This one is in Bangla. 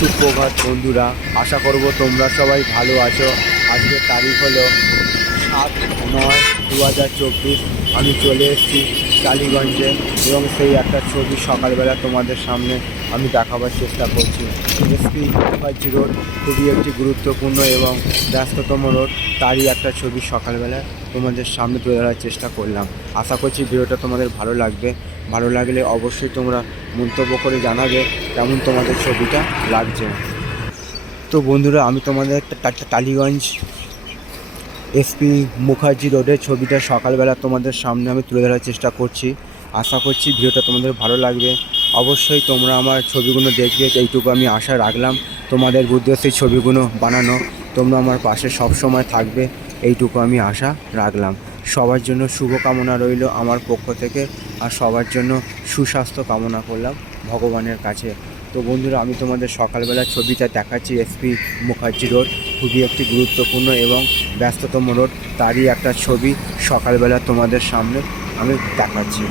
সুপ্রভাত বন্ধুরা, আশা করব তোমরা সবাই ভালো আছো। আজকের তারিখ হলো সাত নয় দু হাজার চব্বিশ। আমি চলে এসেছি টালিগঞ্জে এবং সেই একটা ছবি সকালবেলা তোমাদের সামনে আমি দেখাবার চেষ্টা করছি। এসপি মুখার্জি রোড খুবই একটি গুরুত্বপূর্ণ এবং ব্যস্ততম রোড, তারই একটা ছবি সকালবেলা তোমাদের সামনে তুলে ধরার চেষ্টা করলাম। আশা করছি ভিডিওটা তোমাদের ভালো লাগবে। ভালো লাগলে অবশ্যই তোমরা মন্তব্য করে জানাবে কেমন তোমাদের ছবিটা লাগছে। তো বন্ধুরা, আমি তোমাদের টালিগঞ্জ এসপি মুখার্জি রোডের ছবিটা সকালবেলা তোমাদের সামনে আমি তুলে ধরার চেষ্টা করছি। আশা করছি ভিডিওটা তোমাদের ভালো লাগবে। অবশ্যই তোমরা আমার ছবিগুলো দেখবে, এইটুকু আমি আশা রাখলাম। তোমাদের বুদ্ধি সেই ছবিগুলো বানানো, তোমরা আমার পাশে সব সময় থাকবে। এইটুকু আমি আশা রাখলাম। সবার জন্য শুভকামনা রইল আমার পক্ষ থেকে আর সবার জন্য সুস্বাস্থ্য কামনা করলাম ভগবানের কাছে। তো বন্ধুরা, আমি তোমাদের সকালবেলা ছবিটা দেখাচ্ছি এসপি মুখার্জি রোড। খুবই একটি গুরুত্বপূর্ণ এবং ব্যস্ততম রোড, তারই একটা ছবি সকালবেলা তোমাদের সামনে আমি দেখাচ্ছি।